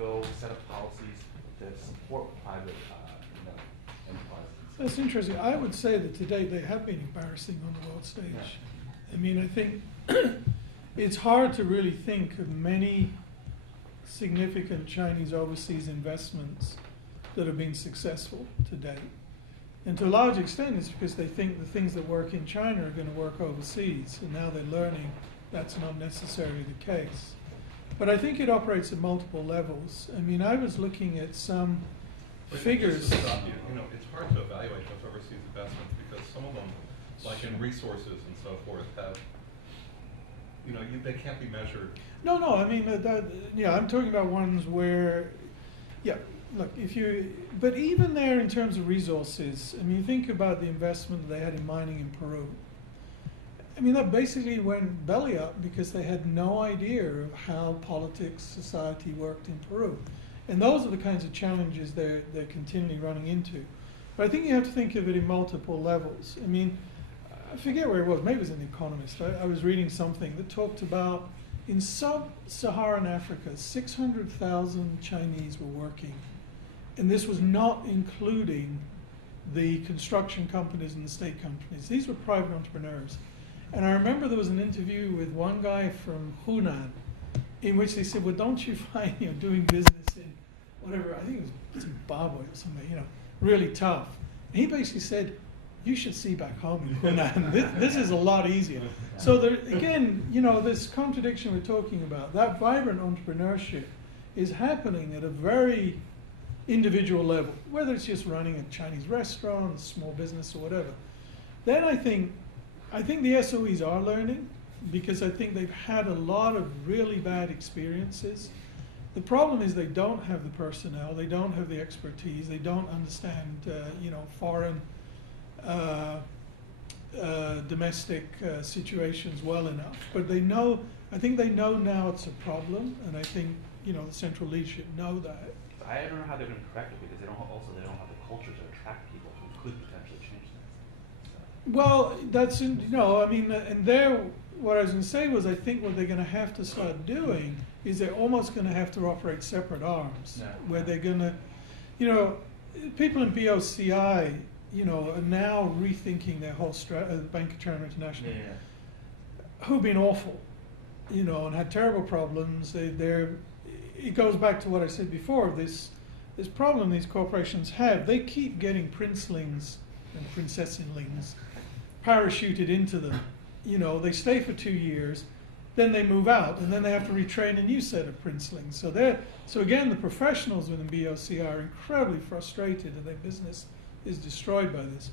go set up policies that support private enterprises. That's interesting. I would say that to date they have been embarrassing on the world stage. Yeah. I mean, I think it's hard to really think of many significant Chinese overseas investments that have been successful to date. And to a large extent it's because they think the things that work in China are going to work overseas, and now they're learning that's not necessarily the case. But I think it operates at multiple levels. I mean, I was looking at some figures. Just to stop you, it's hard to evaluate those overseas investments because some of them, like in resources and so forth, have, they can't be measured. No, I mean, I'm talking about ones where, look, but even there in terms of resources, I mean, think about the investment they had in mining in Peru. I mean, that basically went belly up because they had no idea of how politics, society worked in Peru. And those are the kinds of challenges they're continually running into. But I think you have to think of it in multiple levels. I mean, I forget where it was, maybe it was in The Economist. I was reading something that talked about in sub-Saharan Africa, 600,000 Chinese were working. And this was not including the construction companies and the state companies. These were private entrepreneurs. And I remember there was an interview with one guy from Hunan in which they said, well, don't you find doing business in whatever, I think it was Zimbabwe or something, really tough. And he basically said, you should see back home in Hunan. This is a lot easier. So there, again, this contradiction we're talking about, that vibrant entrepreneurship is happening at a very individual level, whether it's just running a Chinese restaurant, a small business or whatever. Then I think the SOEs are learning because I think they've had a lot of really bad experiences. The problem is they don't have the personnel, they don't have the expertise, they don't understand, foreign domestic situations well enough. But I think they know now it's a problem, and I think, the central leadership know that. I don't know how they're going to correct it because they don't have the culture to attract people who could potentially change things. So. Well, that's and there, what I was going to say was I think what they're going to have to start doing is they're almost going to have to operate separate arms, where they're going to, people in BOCI, are now rethinking their whole Bank of China International, who've been awful, and had terrible problems. It goes back to what I said before, this problem these corporations have. They keep getting princelings and princesslings parachuted into them. They stay for 2 years, then they move out, and then they have to retrain a new set of princelings. So again, the professionals within BOC are incredibly frustrated that their business is destroyed by this.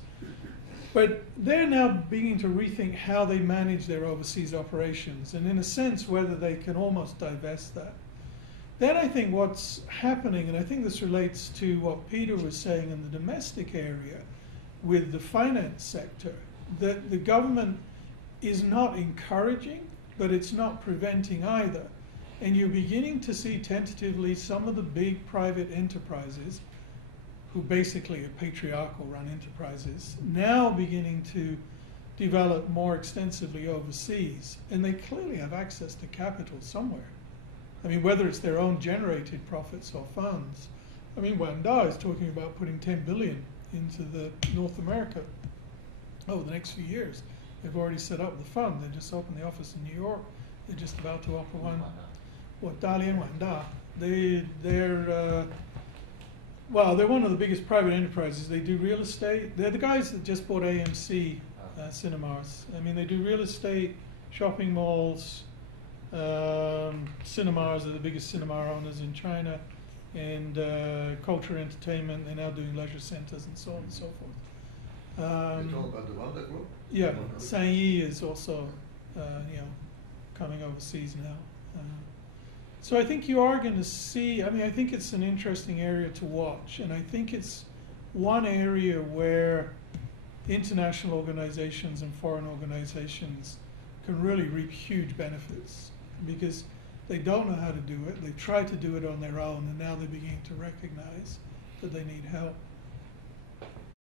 But they're now beginning to rethink how they manage their overseas operations, and in a sense, whether they can almost divest that. Then I think what's happening, and I think this relates to what Peter was saying in the domestic area with the finance sector, that the government is not encouraging, but it's not preventing either. And you're beginning to see tentatively some of the big private enterprises, who basically are patriarchal run enterprises, now beginning to develop more extensively overseas. And they clearly have access to capital somewhere. I mean, whether it's their own generated profits or funds. I mean, Wanda is talking about putting 10 billion into North America over the next few years. They've already set up the fund. They just opened the office in New York. They're just about to open one. Dalian Wanda. They're one of the biggest private enterprises. They do real estate. They're the guys that just bought AMC cinemas. I mean, they do real estate, shopping malls. Cinemas are the biggest cinema owners in China, and culture, entertainment. They're now doing leisure centers and so on and so forth. You talk about the Wanda Group? Yeah, Sangyi is also, coming overseas now. So I think you are going to see. I mean, I think it's an interesting area to watch, and I think it's one area where international organizations and foreign organizations can really reap huge benefits, because they don't know how to do it. They've tried to do it on their own, and now they're beginning to recognize that they need help.